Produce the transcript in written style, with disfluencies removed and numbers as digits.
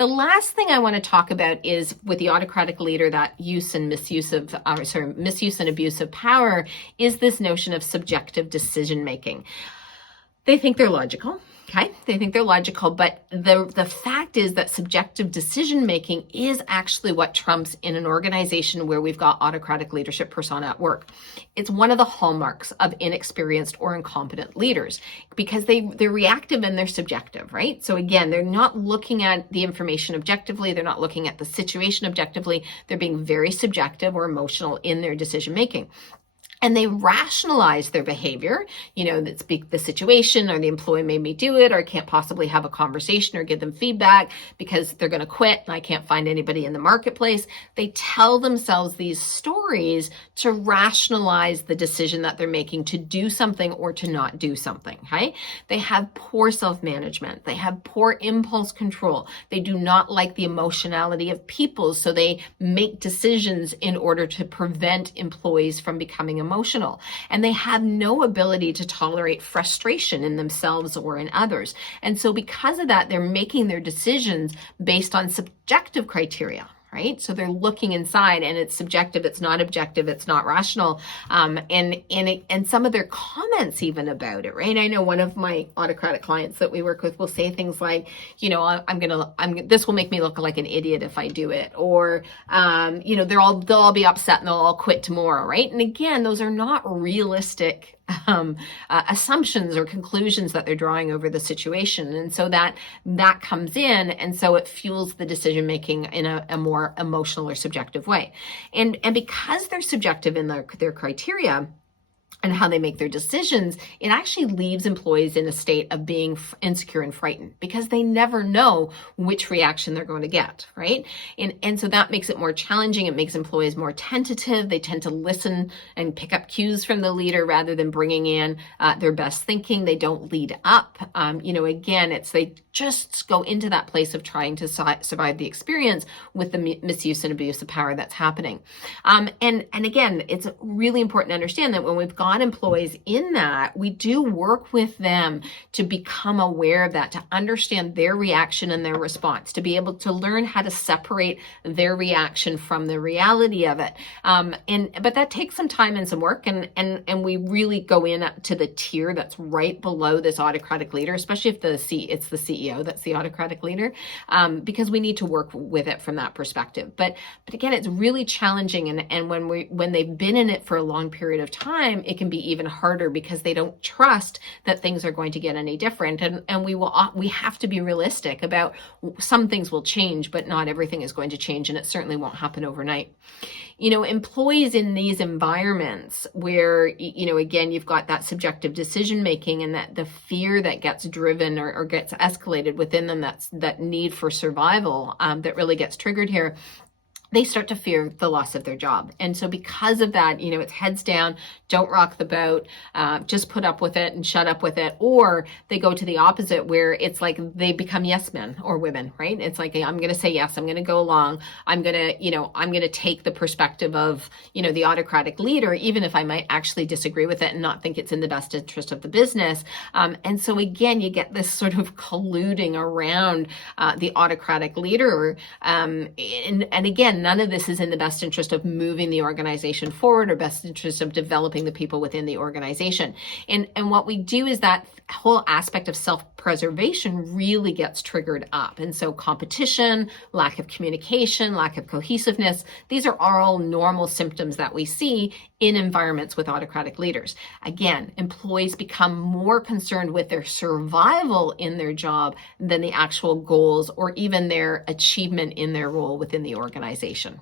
The last thing I want to talk about is with the autocratic leader, that misuse and abuse of power is this notion of subjective decision making. They think they're logical. Okay, they think they're logical, but the fact is that subjective decision making is actually what trumps in an organization where we've got autocratic leadership persona at work. It's one of the hallmarks of inexperienced or incompetent leaders because they're reactive and they're subjective, right? So again, they're not looking at the information objectively. They're not looking at the situation objectively. They're being very subjective or emotional in their decision making. And they rationalize their behavior, that the situation or the employee made me do it, or I can't possibly have a conversation or give them feedback because they're going to quit and I can't find anybody in the marketplace. They tell themselves these stories to rationalize the decision that they're making to do something or to not do something, okay? They have poor self-management. They have poor impulse control. They do not like the emotionality of people, so they make decisions in order to prevent employees from becoming emotional, and they have no ability to tolerate frustration in themselves or in others. And so because of that, they're making their decisions based on subjective criteria, right? So they're looking inside and it's subjective, it's not objective, it's not rational. And some of their comments even about it, right? I know one of my autocratic clients that we work with will say things like, this will make me look like an idiot if I do it. Or, they'll all be upset and they'll all quit tomorrow, right? And again, those are not realistic assumptions or conclusions that they're drawing over the situation. And so that comes in, and so it fuels the decision making in a more emotional or subjective way. And because they're subjective in their criteria and how they make their decisions, it actually leaves employees in a state of being insecure and frightened because they never know which reaction they're going to get, right? And so that makes it more challenging. It makes employees more tentative. They tend to listen and pick up cues from the leader rather than bringing in their best thinking. They don't lead up. Again, they just go into that place of trying to survive the experience with the misuse and abuse of power that's happening. And again, it's really important to understand that when we've got employees in that, we do work with them to become aware of that, to understand their reaction and their response, to be able to learn how to separate their reaction from the reality of it. But that takes some time and some work, and we really go in to the tier that's right below this autocratic leader, especially if it's the CEO that's the autocratic leader, because we need to work with it from that perspective. But again, it's really challenging, and when they've been in it for a long period of time, it can be even harder because they don't trust that things are going to get any different. And we have to be realistic about some things will change, but not everything is going to change, and it certainly won't happen overnight. Employees in these environments where, again, you've got that subjective decision making and that the fear that gets driven or gets escalated within them, that need for survival that really gets triggered here, they start to fear the loss of their job. And so because of that, it's heads down, don't rock the boat, just put up with it and shut up with it. Or they go to the opposite where it's like they become yes men or women, right? It's like, I'm going to say yes, I'm going to go along. I'm going to take the perspective of, the autocratic leader, even if I might actually disagree with it and not think it's in the best interest of the business. And so again, you get this sort of colluding around the autocratic leader. And again, none of this is in the best interest of moving the organization forward or best interest of developing the people within the organization. And what we do is that whole aspect of self-preservation really gets triggered up. And so competition, lack of communication, lack of cohesiveness, these are all normal symptoms that we see in environments with autocratic leaders. Again, employees become more concerned with their survival in their job than the actual goals or even their achievement in their role within the organization.